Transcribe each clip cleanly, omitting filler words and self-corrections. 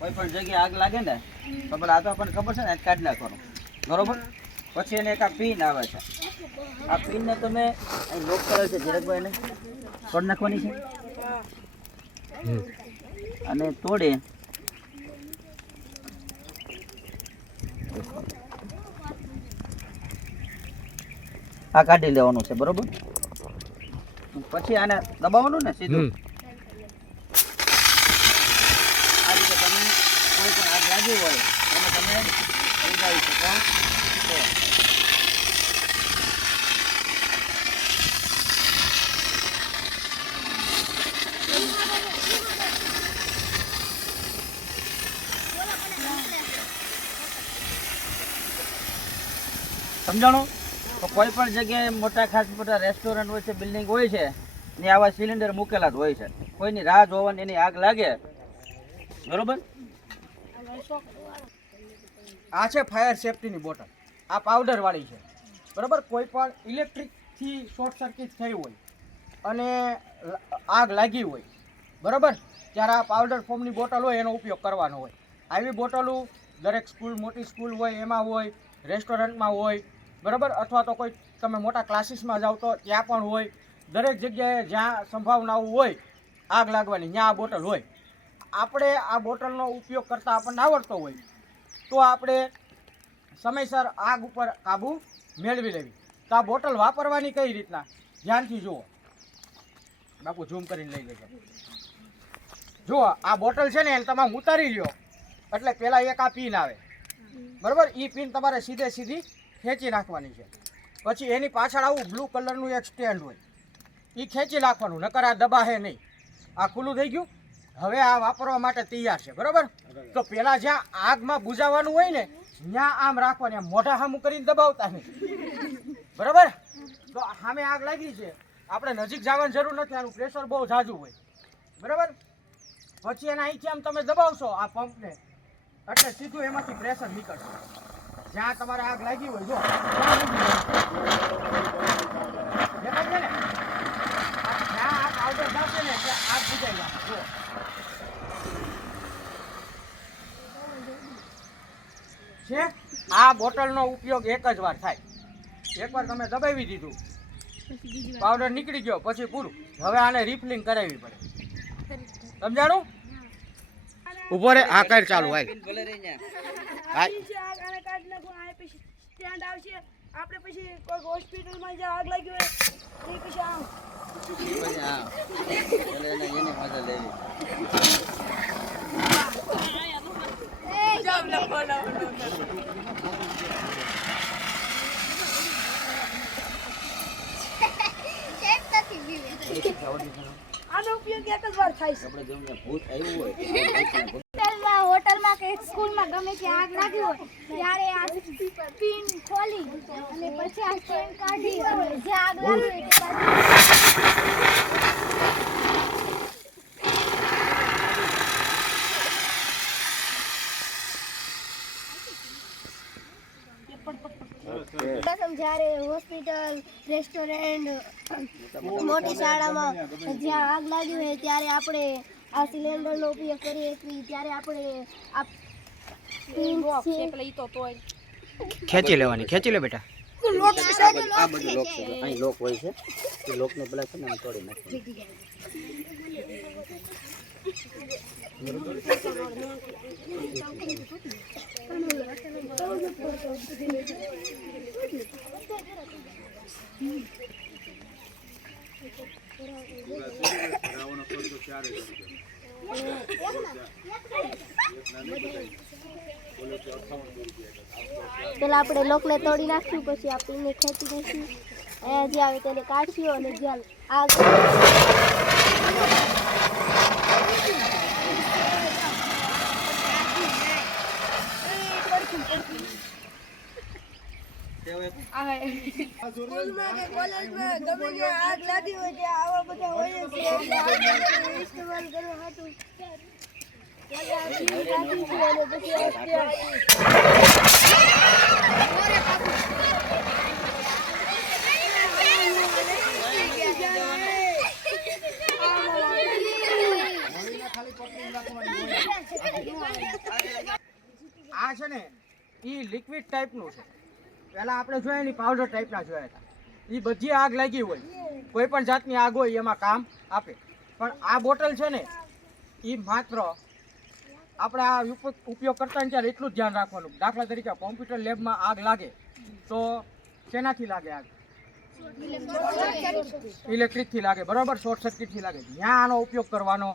કોઈ પણ જગ્યાએ આગ લાગે ને તો પેલા આ તો આપણને ખબર છે ને કાઢી નાખવાનું, બરોબર? પછી એને એક આ પિન આવે છે, આ પિનને તમે અહીં લોક કરેલ છે, ધીરજભાઈ એને તોડી નાખવાની છે અને તોડી આ કાઢી લેવાનું છે, બરોબર? પછી આને દબાવવાનું ને સીધું આ રીતે તમે કોઈ પણ આગ લાગી હોય એને તમે સમજાવી શકો છો. સમજાણું? તો કોઈ પણ જગ્યાએ મોટા ખાસ મોટા રેસ્ટોરન્ટ હોય છે, બિલ્ડિંગ હોય છે ને આવા સિલિન્ડર મૂકેલા જ હોય છે. કોઈની રાહ જોવાની એની આગ લાગે, બરોબર? આ છે ફાયર સેફટીની બોટલ, આ પાવડર વાળી છે, બરાબર? કોઈ પણ ઇલેક્ટ્રિકથી શોર્ટ સર્કિટ થઈ હોય અને આગ લાગી હોય, બરાબર, ત્યારે આ પાવડર ફોર્મની બોટલ હોય એનો ઉપયોગ કરવાનો હોય. આવી બોટલો દરેક સ્કૂલ, મોટી સ્કૂલ હોય એમાં હોય, રેસ્ટોરન્ટમાં હોય, બરાબર, અથવા તો કોઈ તમે મોટા ક્લાસીસમાં જાઓ તો ત્યાં પણ હોય. દરેક જગ્યાએ જ્યાં સંભાવનાઓ હોય આગ લાગવાની ત્યાં આ બોટલ હોય. આપણે આ બોટલનો ઉપયોગ કરતાં આપણને આવડતો હોય તો આપણે સમયસર આગ ઉપર કાબૂ મેળવી લેવી. તો આ બોટલ વાપરવાની કઈ રીતના, ધ્યાનથી જુઓ. બાપુ ઝૂમ કરીને લઈ લેજો. જુઓ, આ બોટલ છે ને એને તમે ઉતારી લ્યો એટલે પહેલાં એક આ પિન આવે, બરાબર? એ પિન તમારે સીધે સીધી ખેંચી નાખવાની છે. પછી એની પાછળ આવું બ્લુ કલરનું એક સ્ટેન્ડ હોય, એ ખેંચી નાખવાનું, નકર આ દબાહે નહીં. આ ખુલ્લું થઈ ગયું. હવે આ વાપરવા માટે તૈયાર છે, બરાબર? તો પહેલાં જ્યાં આગમાં બુઝાવવાનું હોય ને ત્યાં આમ રાખવાની, આમ મોઢા સામું કરીને દબાવતા નહીં, બરાબર? તો સામે આગ લાગી છે, આપણે નજીક જવાની જરૂર નથી, આનું પ્રેશર બહુ ઝાઝું હોય, બરાબર? પછી એના અહીંથી આમ તમે દબાવશો આ પંપને એટલે સીધું એમાંથી પ્રેશર નીકળશે. જ્યાં તમારે આગ લાગી હોય, જો દેખાય છે ને, જ્યાં આ પાવડર થશે ને ત્યાં આગ બુઝાઈ જશે. જો છે, આ બોટલનો ઉપયોગ એક જ વાર થાય. એકવાર તમે દબાવી દીધું, પાવડર નીકળી ગયો, પછી પૂરું. હવે આને રિફિલિંગ કરાવવી પડે. સમજાણું? ઉભો રે, આ કર ચાલુ. આપણે પછી કોઈ હોસ્પિટલમાં જે આગ લાગી હોય એ પછી આમ આનો ઉપયોગ એક જ વાર થાય છે. હોટલમાં કે સ્કૂલમાં ગમે ત્યાં આગ લાગી હોય ત્યારે આ પિન ખોલી અને પછી આ સ્ટેન્ડ કાઢી અને જે આગ લાગી હોય જ્યારે હોસ્પિટલ, રેસ્ટોરન્ટ, મોટી શાળામાં જ્યાં આગ લાગી હોય ત્યારે આપણે આ સિલિન્ડરનો ઉપયોગ કરીએ છીએ. ત્યારે આપણે આ ખેંચી લેવાની, ખેંચી લે બેટા. આ બધું લોક છે, અહીં લોક હોય છે, એ લોકને પેલા છે ને આમ તોડી નાખવાનું. પેલા આપણે લોકને તોડી નાખ્યું, પછી આ પિનને ખેંચી નાખ્યું, અહીંયા જે આવે તેને કાઢ્યો અને જ્યાં આગ સ્કૂલમાં કે કોલેજમાં ગમે ત્યાં આગ લાગી હોય ત્યાં આવા બધા હોય છે એટલે આપણે ઇસ્તેમાલ કરવા હતું. ખાલી પકડી રાખવાની હોય. આ છે ને એ લિક્વિડ ટાઈપનું છે. પહેલા આપણે જોયા ને પાવડર ટાઈપના જોયા હતા. એ બધી આગ લાગી હોય, કોઈ પણ જાતની આગ હોય એમાં કામ આપે. પણ આ બોટલ છે ને એ માત્ર આપણે આ ઉપયોગ કરતા ને ત્યારે એટલું જ ધ્યાન રાખવાનું. દાખલા તરીકે કોમ્પ્યુટર લેબમાં આગ લાગે તો શેનાથી લાગે આગ? ઇલેક્ટ્રિકથી લાગે, બરાબર, શોર્ટ સર્કિટથી લાગે. ત્યાં આનો ઉપયોગ કરવાનો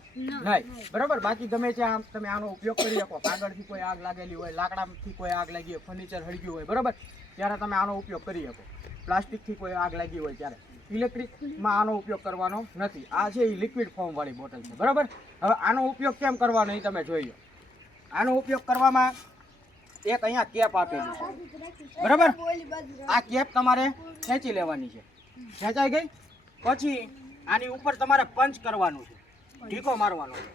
નહીં, બરાબર. બાકી ગમે ત્યાં તમે આનો ઉપયોગ કરી શકો. કાગળથી કોઈ આગ લાગેલી હોય, લાકડાથી કોઈ આગ લાગી હોય, ફર્નિચર હળગ્યું હોય, બરાબર, ત્યારે તમે આનો ઉપયોગ કરી શકો. પ્લાસ્ટિકથી કોઈ આગ લાગી હોય ત્યારે. ઇલેક્ટ્રિકમાં આનો ઉપયોગ કરવાનો નથી. આ છે એ લિક્વિડ ફોર્મવાળી બોટલ છે, બરાબર. હવે આનો ઉપયોગ કેમ કરવાનો એ તમે જોઈ લો. આનો ઉપયોગ કરવામાં એક અહીંયા કેપ આપેલી છે, બરાબર. આ કેપ તમારે ખેંચી લેવાની છે. ખેંચાઈ ગઈ પછી આની ઉપર તમારે પંચ કરવાનું છે, ઢીકો મારવાનો છે.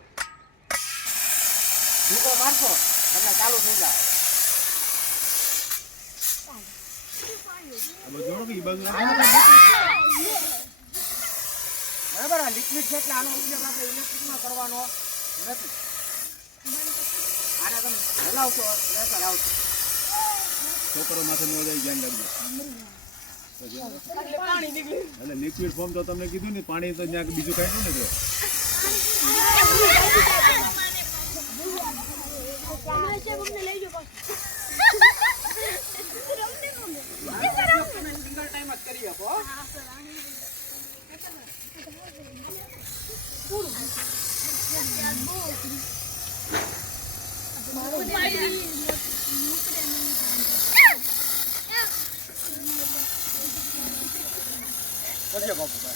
ઢીકો મારશો એટલે ચાલુ થઈ જાય. બરાબર, આ લિક્વિડ છે એટલે આનો ઉપયોગ આપણે ઇલેક્ટ્રિકમાં કરવાનો નથી. આને તમે હલાવશો પ્રેશર આવશે. છોકરો માથે ન જાય, ધ્યાન રાખજો. એટલે લિક્વિડ ફોર્મ તો તમને કીધું ને, પાણી તો ત્યાં બીજું કાંઈ ન જો. સિંગલ ટાઈમ જ કરી શકો. કરજો બાપુ.